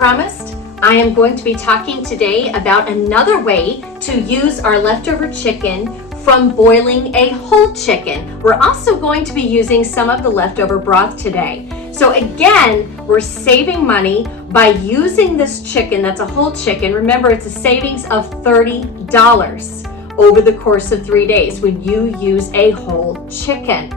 promised, I am going to be talking today about another way to use our leftover chicken from boiling a whole chicken. We're also going to be using some of the leftover broth today. So again, we're saving money by using this chicken that's a whole chicken. Remember, it's a savings of $30 over the course of 3 days when you use a whole chicken.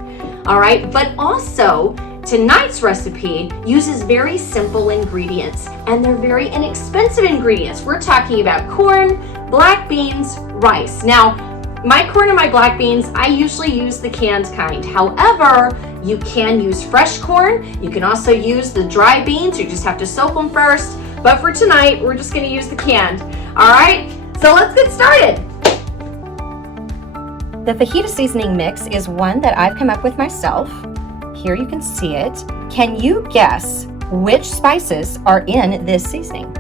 All right, but also tonight's recipe uses very simple ingredients, and they're very inexpensive ingredients. We're talking about corn, black beans, rice. Now, my corn and my black beans, I usually use the canned kind. However, you can use fresh corn. You can also use the dry beans. You just have to soak them first. But for tonight, we're just gonna use the canned. All right, so let's get started. The fajita seasoning mix is one that I've come up with myself. Here you can see it. Can you guess which spices are in this seasoning?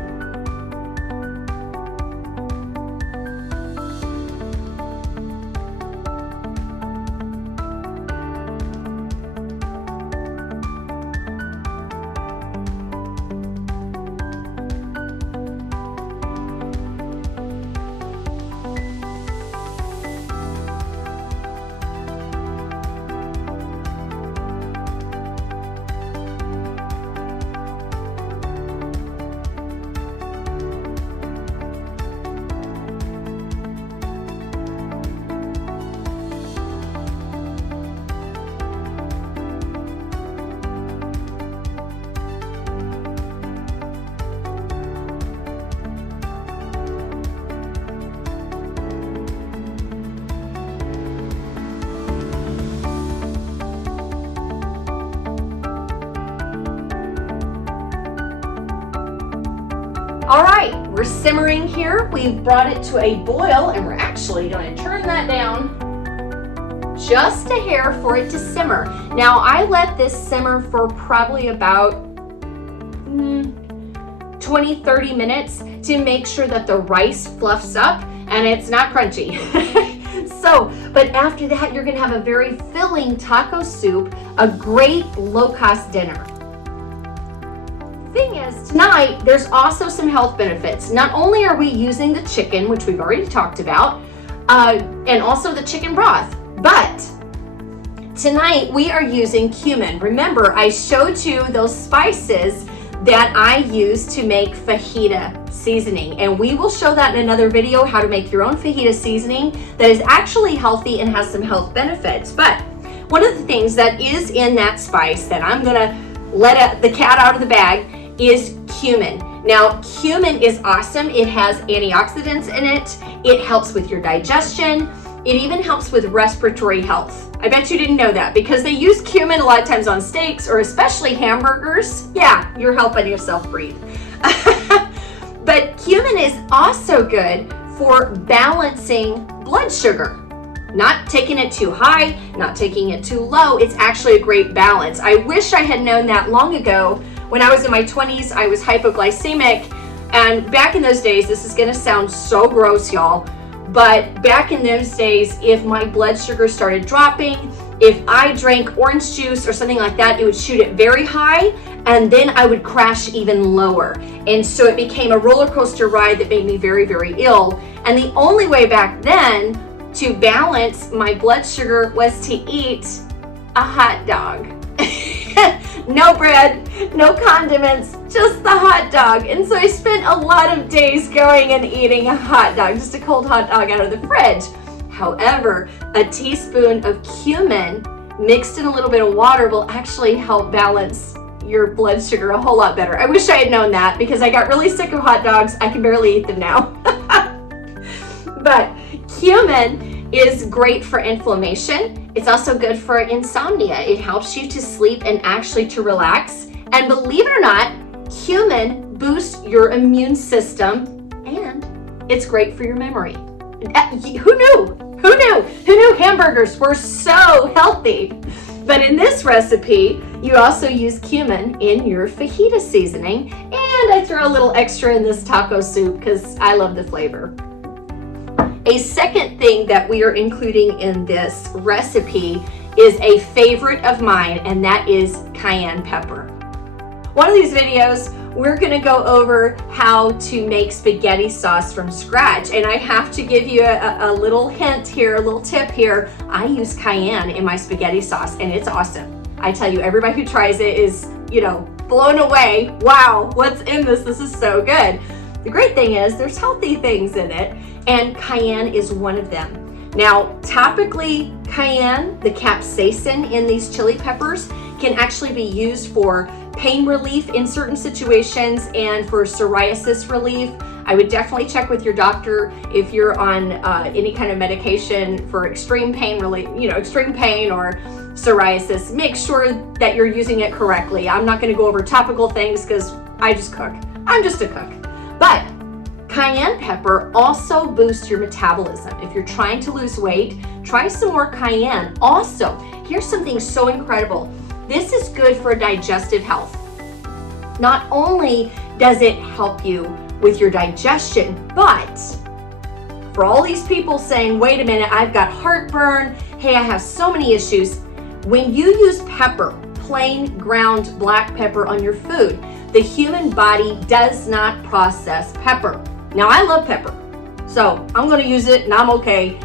All right, we're simmering here. We've brought it to a boil, and we're actually going to turn that down just a hair for it to simmer. Now, I let this simmer for probably about 20-30 minutes to make sure that the rice fluffs up and it's not crunchy. But after that, you're gonna have a very filling taco soup, a great low-cost dinner. Thing is, tonight there's also some health benefits. Not only are we using the chicken, which we've already talked about, and also the chicken broth, but tonight we are using cumin. Remember, I showed you those spices that I use to make fajita seasoning, and we will show that in another video, how to make your own fajita seasoning that is actually healthy and has some health benefits. But one of the things that is in that spice that I'm gonna let the cat out of the bag is cumin. Now, cumin is awesome. It has antioxidants in it. It helps with your digestion. It even helps with respiratory health. I bet you didn't know that because they use cumin a lot of times on steaks or especially hamburgers. Yeah, you're helping yourself breathe. But cumin is also good for balancing blood sugar. Not taking it too high, not taking it too low. It's actually a great balance. I wish I had known that long ago. When I was in my 20s, I was hypoglycemic, and back in those days, this is gonna sound so gross, y'all, but back in those days, if my blood sugar started dropping, if I drank orange juice or something like that, it would shoot it very high, and then I would crash even lower. And so it became a roller coaster ride that made me very, very ill. And the only way back then to balance my blood sugar was to eat a hot dog. No bread, no condiments, just the hot dog. And so I spent a lot of days going and eating a hot dog, just a cold hot dog out of the fridge. However, a teaspoon of cumin mixed in a little bit of water will actually help balance your blood sugar a whole lot better. I wish I had known that because I got really sick of hot dogs. I can barely eat them now. But cumin is great for inflammation. It's also good for insomnia. It helps you to sleep and actually to relax. And believe it or not, cumin boosts your immune system and it's great for your memory. Who knew? Who knew? Who knew hamburgers were so healthy? But in this recipe, you also use cumin in your fajita seasoning. And I throw a little extra in this taco soup because I love the flavor. A second thing that we are including in this recipe is a favorite of mine, and that is cayenne pepper. one of these videos, we're gonna go over how to make spaghetti sauce from scratch. And I have to give you a little hint here, a little tip here. I use cayenne in my spaghetti sauce and it's awesome. I tell you, everybody who tries it is, blown away. Wow, what's in this? This is so good. The great thing is there's healthy things in it, and cayenne is one of them. Now, topically, cayenne, the capsaicin in these chili peppers, can actually be used for pain relief in certain situations and for psoriasis relief. I would definitely check with your doctor if you're on any kind of medication for extreme pain relief, extreme pain or psoriasis. Make sure that you're using it correctly. I'm not going to go over topical things because I just cook. I'm just a cook. But cayenne pepper also boosts your metabolism. If you're trying to lose weight, try some more cayenne. Also, here's something so incredible. This is good for digestive health. Not only does it help you with your digestion, but for all these people saying, wait a minute, I've got heartburn, hey, I have so many issues. When you use pepper, plain ground black pepper on your food, the human body does not process pepper. Now, I love pepper, so I'm gonna use it and I'm okay.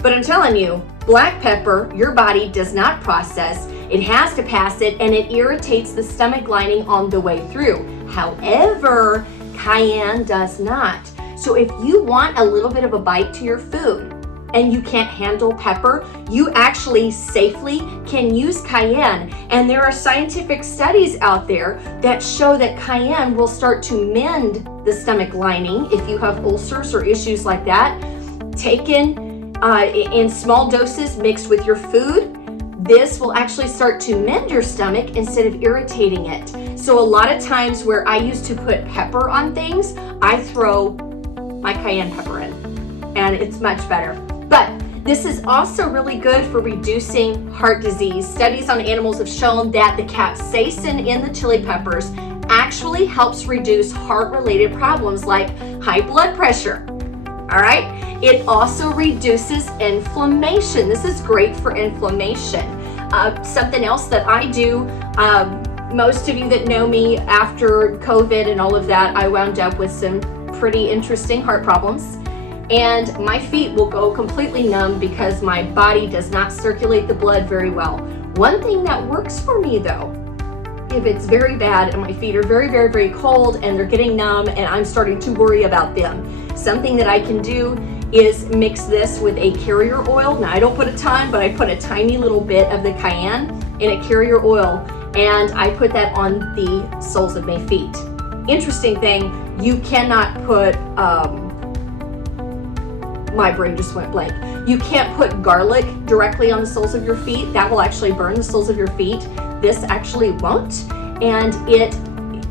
But I'm telling you, black pepper, your body does not process. It has to pass it, and it irritates the stomach lining on the way through. However, cayenne does not. So if you want a little bit of a bite to your food and you can't handle pepper, you actually safely can use cayenne. And there are scientific studies out there that show that cayenne will start to mend the stomach lining if you have ulcers or issues like that. Taken in small doses mixed with your food, this will actually start to mend your stomach instead of irritating it. So a lot of times where I used to put pepper on things, I throw my cayenne pepper in, and it's much better. But this is also really good for reducing heart disease. Studies on animals have shown that the capsaicin in the chili peppers actually helps reduce heart-related problems like high blood pressure. All right? It also reduces inflammation. This is great for inflammation. Something else that I do, most of you that know me after COVID and all of that, I wound up with some pretty interesting heart problems. And my feet will go completely numb because my body does not circulate the blood very well. One thing that works for me though, if it's very bad and my feet are very, very, very cold and they're getting numb and I'm starting to worry about them, something that I can do is mix this with a carrier oil. Now, I don't put a ton, but I put a tiny little bit of the cayenne in a carrier oil, and I put that on the soles of my feet. Interesting thing, you cannot put, my brain just went blank. You can't put garlic directly on the soles of your feet. That will actually burn the soles of your feet. This actually won't, and it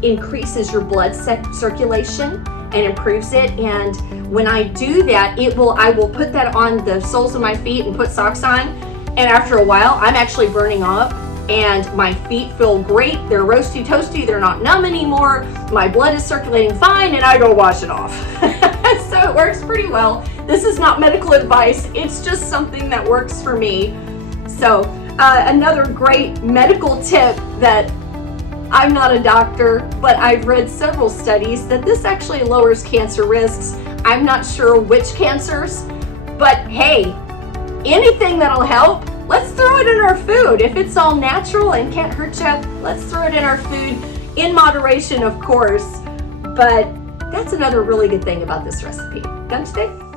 increases your blood circulation and improves it. And when I do that, I will put that on the soles of my feet and put socks on, and after a while I'm actually burning up and my feet feel great. They're roasty toasty, they're not numb anymore, my blood is circulating fine, and I go wash it off. So it works pretty well. This is not medical advice, it's just something that works for me. So another great medical tip that I'm not a doctor, but I've read several studies that this actually lowers cancer risks. I'm not sure which cancers, but hey, anything that'll help, let's throw it in our food. If it's all natural and can't hurt you, let's throw it in our food, in moderation, of course. But that's another really good thing about this recipe. Don't you think?